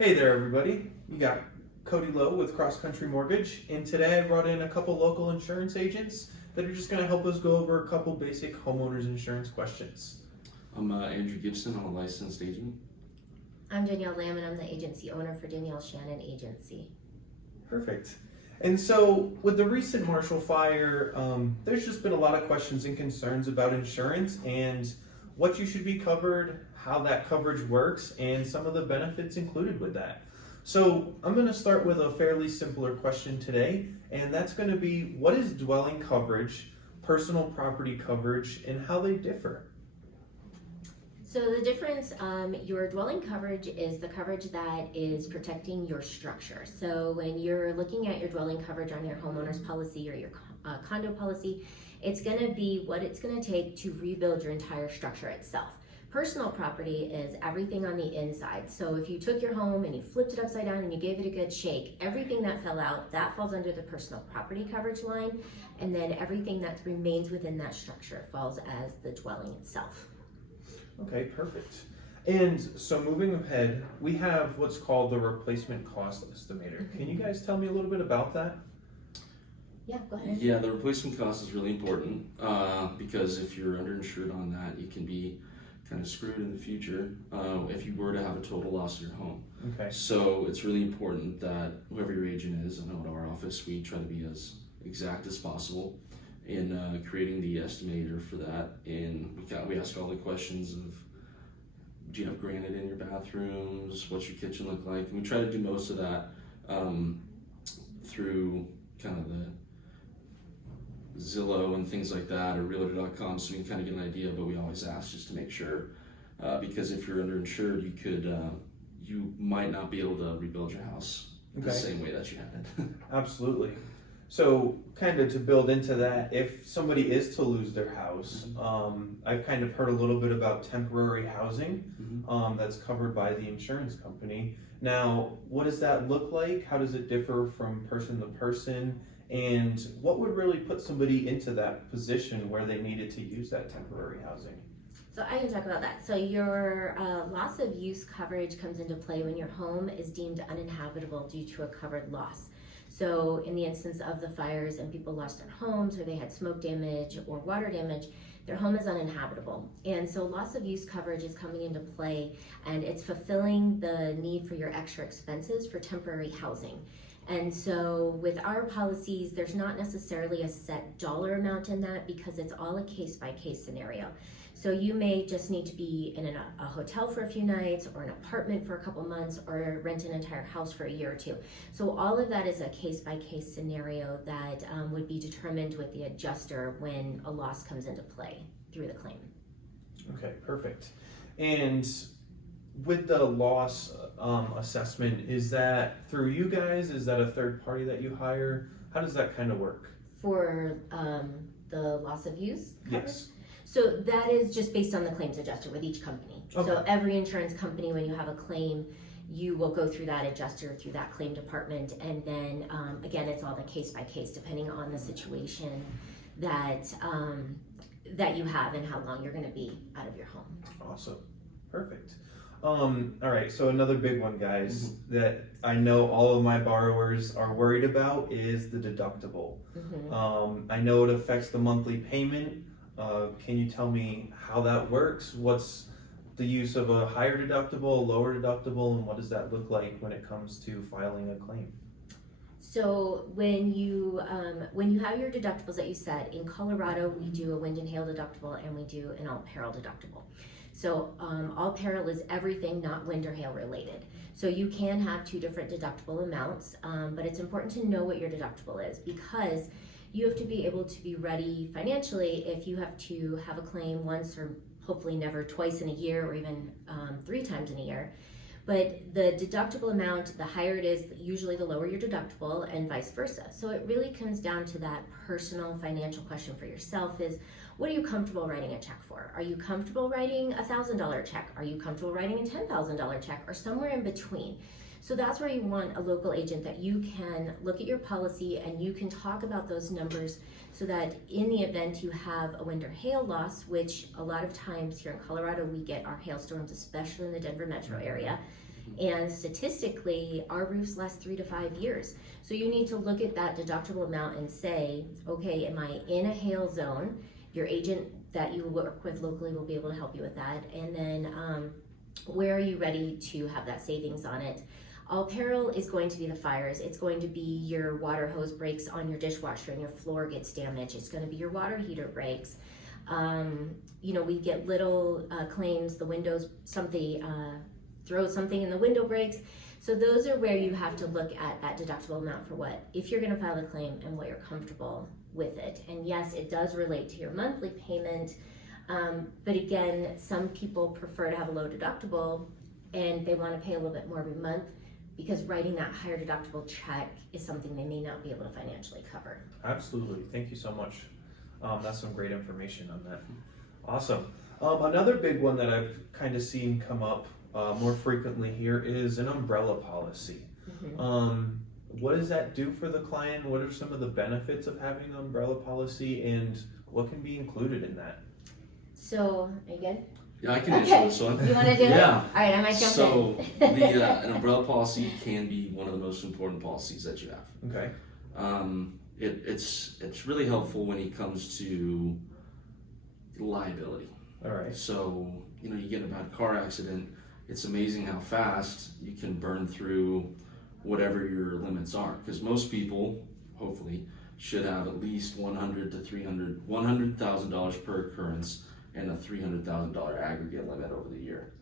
Hey there, everybody. You got Cody Lowe with Cross Country Mortgage, and today I brought in a couple local insurance agents that are just going to help us go over a couple basic homeowners insurance questions. I'm Andrew Gibson. I'm a licensed agent. I'm Danielle Lamb, and I'm the agency owner for Danielle Shannon Agency. Perfect. And so, with the recent Marshall fire, there's just been a lot of questions and concerns about insurance and what you should be covered, how that coverage works, and some of the benefits included with that. So I'm going to start with a fairly simpler question today, and that's going to be, what is dwelling coverage, personal property coverage, and how they differ? So the difference, your dwelling coverage is the coverage that is protecting your structure. So when you're looking at your dwelling coverage on your homeowner's policy or your condo policy, it's going to be what it's going to take to rebuild your entire structure itself. Personal property is everything on the inside. So if you took your home and you flipped it upside down and you gave it a good shake, everything that fell out, that falls under the personal property coverage line. And then everything that remains within that structure falls as the dwelling itself. Okay, perfect. And so moving ahead, we have what's called the replacement cost estimator. Can you guys tell me a little bit about that? Yeah, go ahead. Yeah, the replacement cost is really important because if you're underinsured on that, you can be kind of screwed in the future if you were to have a total loss of your home. Okay. So it's really important that whoever your agent is, I know at our office we try to be as exact as possible in creating the estimator for that. And we ask all the questions of, do you have granite in your bathrooms? What's your kitchen look like? And we try to do most of that through kind of the Zillow and things like that, or realtor.com, so we can kind of get an idea, but we always ask just to make sure, because if you're underinsured, you might not be able to rebuild your house the same way that you had it. Absolutely. So kind of to build into that, if somebody is to lose their house, I've kind of heard a little bit about temporary housing that's covered by the insurance company. Now, what does that look like? How does it differ from person to person? And what would really put somebody into that position where they needed to use that temporary housing? So I can talk about that. So your loss of use coverage comes into play when your home is deemed uninhabitable due to a covered loss. So in the instance of the fires and people lost their homes or they had smoke damage or water damage, their home is uninhabitable. And so loss of use coverage is coming into play, and it's fulfilling the need for your extra expenses for temporary housing. And so with our policies, there's not necessarily a set dollar amount in that because it's all a case-by-case scenario. So you may just need to be in a hotel for a few nights, or an apartment for a couple months, or rent an entire house for a year or two. So all of that is a case-by-case scenario that would be determined with the adjuster when a loss comes into play through the claim. Okay, perfect. And with the loss assessment, is that through you guys? Is that a third party that you hire? How does that kind of work? For the loss of use coverage? Yes. So that is just based on the claims adjuster with each company. Okay. So every insurance company, when you have a claim, you will go through that adjuster, through that claim department, and then again, it's all the case by case, depending on the situation that that you have and how long you're going to be out of your home. Awesome, perfect. All right, so another big one, guys, that I know all of my borrowers are worried about is the deductible. I know it affects the monthly payment. Can you tell me how that works? What's the use of a higher deductible, a lower deductible, and what does that look like when it comes to filing a claim? So when you have your deductibles that you said, in Colorado we do a wind and hail deductible and we do an all peril deductible. So all peril is everything not wind or hail related. So you can have two different deductible amounts, but it's important to know what your deductible is, because you have to be able to be ready financially if you have to have a claim once, or hopefully never, twice in a year, or even 3 times in a year. But the deductible amount, the higher it is, usually the lower your deductible, and vice versa. So it really comes down to that personal financial question for yourself is, what are you comfortable writing a check for? Are you comfortable writing a $1,000 check? Are you comfortable writing a $10,000 check, or somewhere in between? So that's where you want a local agent that you can look at your policy and you can talk about those numbers, so that in the event you have a wind or hail loss, which a lot of times here in Colorado we get our hailstorms, especially in the Denver metro area, And statistically, our roofs last 3 to 5 years. So you need to look at that deductible amount and say, okay, am I in a hail zone? Your agent that you work with locally will be able to help you with that. And then where are you ready to have that savings on it? All peril is going to be the fires. It's going to be your water hose breaks on your dishwasher and your floor gets damaged. It's going to be your water heater breaks. We get little claims, the windows, something throws something in the window breaks. So those are where you have to look at that deductible amount for what, if you're going to file a claim and what you're comfortable with it. And yes, it does relate to your monthly payment. But again, some people prefer to have a low deductible and they want to pay a little bit more every month, because writing that higher deductible check is something they may not be able to financially cover. Absolutely. Thank you so much. That's some great information on that. Awesome. Another big one that I've kind of seen come up more frequently here is an umbrella policy. What does that do for the client? What are some of the benefits of having an umbrella policy, and what can be included in that? So, are you good? Yeah, I can answer this one. You want to do it? Yeah. All right, I might jump So in. an umbrella policy can be one of the most important policies that you have. Okay. It's really helpful when it comes to liability. All right. So you get in a bad car accident. It's amazing how fast you can burn through whatever your limits are. Because most people, hopefully, should have at least $100,000 per occurrence and a $300,000 aggregate limit over the year.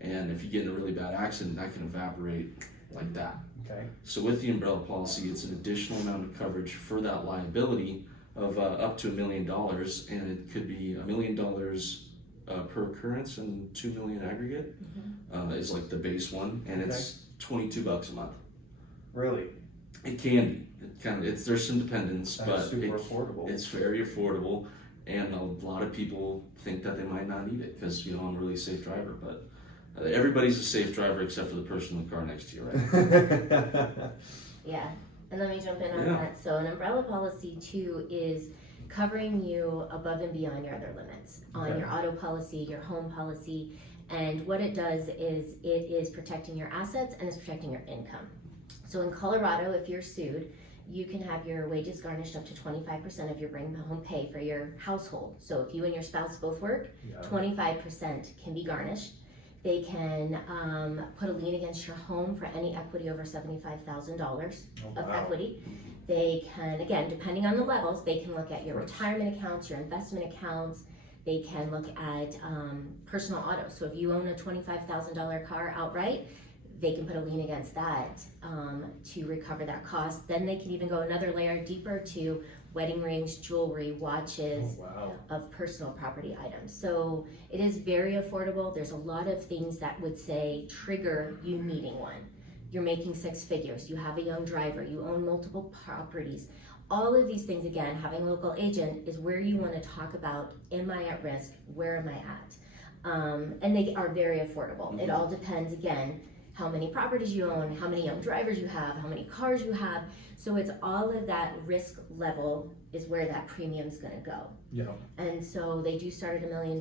And if you get in a really bad accident, that can evaporate like that. Okay. So with the umbrella policy, it's an additional amount of coverage for that liability of up to $1 million, and it could be $1 million per occurrence and $2 million aggregate is like the base one, and it's $22 a month. Really? It can be. There's some dependence, That's but super affordable. It's very affordable, and a lot of people think that they might not need it because I'm a really safe driver, but everybody's a safe driver except for the person in the car next to you, right? Yeah, and let me jump in on that. So an umbrella policy too is covering you above and beyond your other limits on your auto policy, your home policy, and what it does is it is protecting your assets and it's protecting your income. So in Colorado, if you're sued, you can have your wages garnished up to 25% of your bring home pay for your household. So if you and your spouse both work, 25% can be garnished. They can put a lien against your home for any equity over $75,000 of equity. They can, again, depending on the levels, they can look at your retirement accounts, your investment accounts. They can look at personal auto. So if you own a $25,000 car outright, they can put a lien against that to recover that cost. Then they can even go another layer deeper to wedding rings, jewelry, watches, of personal property items. So it is very affordable. There's a lot of things that would say trigger you needing one. You're making 6 figures, you have a young driver, you own multiple properties. All of these things, again, having a local agent is where you want to talk about, am I at risk? Where am I at? And they are very affordable. It all depends, again, how many properties you own, how many young drivers you have, how many cars you have. So it's all of that risk level is where that premium's gonna go. Yeah. And so they do start at $1 million.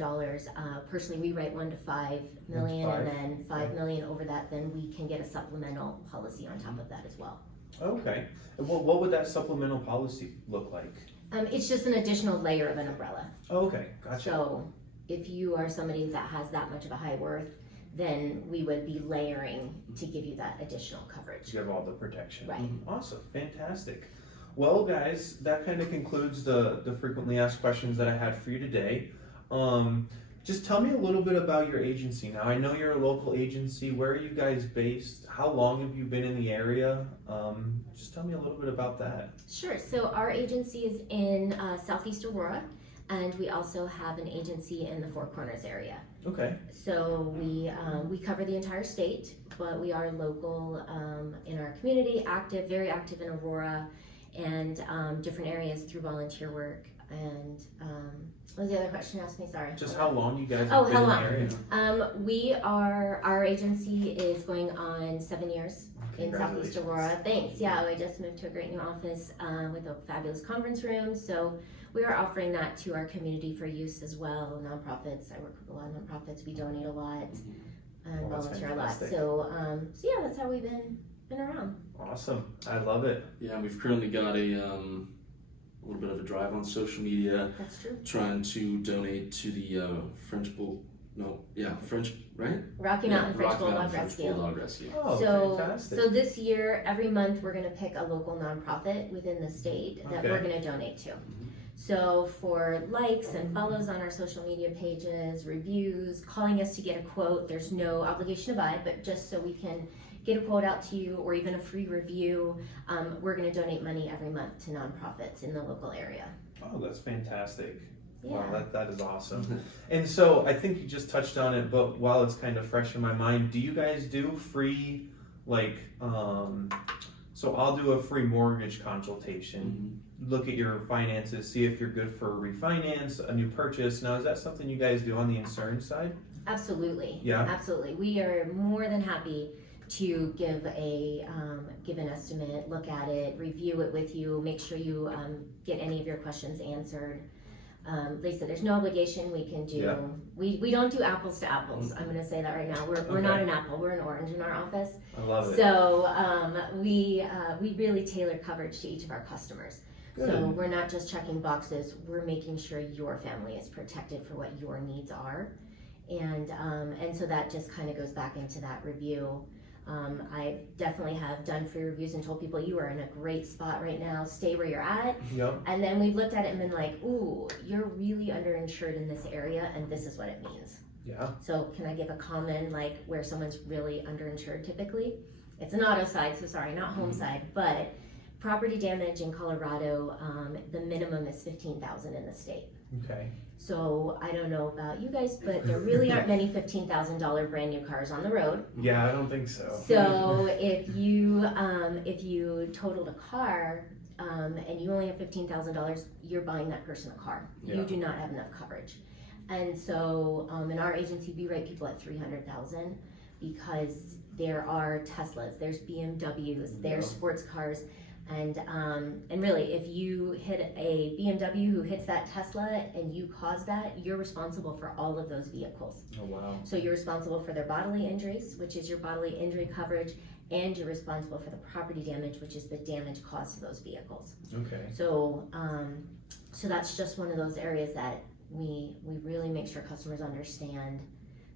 Personally, we write 1 to 5 million, and then 5 million over that, then we can get a supplemental policy on top of that as well. Okay. And what would that supplemental policy look like? It's just an additional layer of an umbrella. Oh, okay, gotcha. So if you are somebody that has that much of a high worth, then we would be layering to give you that additional coverage. You have all the protection. Right. Awesome, fantastic. Well, guys, that kind of concludes the frequently asked questions that I had for you today. Just tell me a little bit about your agency. Now, I know you're a local agency. Where are you guys based? How long have you been in the area? Just tell me a little bit about that. Sure. So our agency is in Southeast Aurora, and we also have an agency in the Four Corners area. Okay. So we cover the entire state, but we are local in our community, active, very active in Aurora, and different areas through volunteer work. And what was the other question you asked me? Sorry. Just how long you guys have been in the area? Our agency is going on 7 years in Southeast Aurora. Thanks. Yeah, I just moved to a great new office with a fabulous conference room. So we are offering that to our community for use as well. Nonprofits. I work with a lot of nonprofits. We donate a lot. and Well, that's volunteer a lot. fantastic. So yeah, that's how we've been around. Awesome. I love it. Yeah, we've currently got a little bit of a drive on social media, That's true. trying to donate to the French, right? Rocky Mountain French Bulldog French Rescue. Bulldog Rescue. Oh, So fantastic. this year, every month, we're gonna pick a local nonprofit within the state that Okay. we're gonna donate to. So for likes and follows on our social media pages, reviews, calling us to get a quote, there's no obligation to buy, but just so we can get a quote out to you or even a free review, we're gonna donate money every month to nonprofits in the local area. Oh, that's fantastic. Yeah. Wow, that is awesome. And so I think you just touched on it, but while it's kind of fresh in my mind, do you guys do free, like, so I'll do a free mortgage consultation, look at your finances, see if you're good for a refinance, a new purchase. Now, is that something you guys do on the insurance side? Absolutely. Yeah. Absolutely. We are more than happy to give an estimate, look at it, review it with you, make sure you get any of your questions answered. Lisa, there's no obligation. We can do. Yeah. We don't do apples to apples. I'm going to say that right now. We're not Okay. an apple. We're an orange in our office. I love it. So we really tailor coverage to each of our customers. Good. So we're not just checking boxes. We're making sure your family is protected for what your needs are, and so that just kind of goes back into that review. I definitely have done free reviews and told people you are in a great spot right now. Stay where you're at. Yep. And then we've looked at it and been like, ooh, you're really underinsured in this area, and this is what it means. Yeah. So can I give a common, like, where someone's really underinsured typically? It's an auto side, so sorry, not home side, but property damage in Colorado, the minimum is $15,000 in the state. Okay. So I don't know about you guys, but there really aren't many $15,000 brand new cars on the road. Yeah, I don't think so. So if you totaled a car and you only have $15,000, you're buying that person a car. Yeah. You do not have enough coverage. And so in our agency, we rate people at $300,000 because there are Teslas, there's BMWs, there's sports cars. And really, if you hit a BMW who hits that Tesla and you cause that, you're responsible for all of those vehicles. Oh, wow. So you're responsible for their bodily injuries, which is your bodily injury coverage, and you're responsible for the property damage, which is the damage caused to those vehicles. Okay. So so that's just one of those areas that we really make sure customers understand,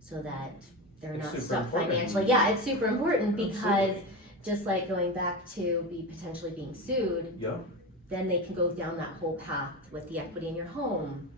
so that they're It's not super stuck important. financially. Yeah, it's super important because Absolutely. just like going back to be potentially being sued, Yep. then they can go down that whole path with the equity in your home,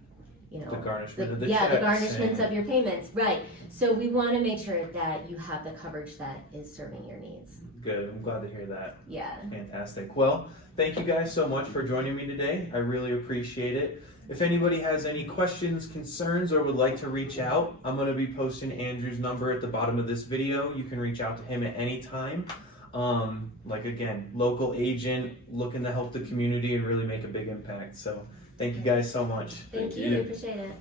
you know. The garnishment of the the checks garnishments and- of your payments, right. So we want to make sure that you have the coverage that is serving your needs. Good. I'm glad to hear that. Yeah. Fantastic. Well, thank you guys so much for joining me today. I really appreciate it. If anybody has any questions, concerns, or would like to reach out, I'm going to be posting Andrew's number at the bottom of this video. You can reach out to him at any time. Like again, local agent, looking to help the community and really make a big impact. So thank you guys so much. Thank Thank you. you. Appreciate it.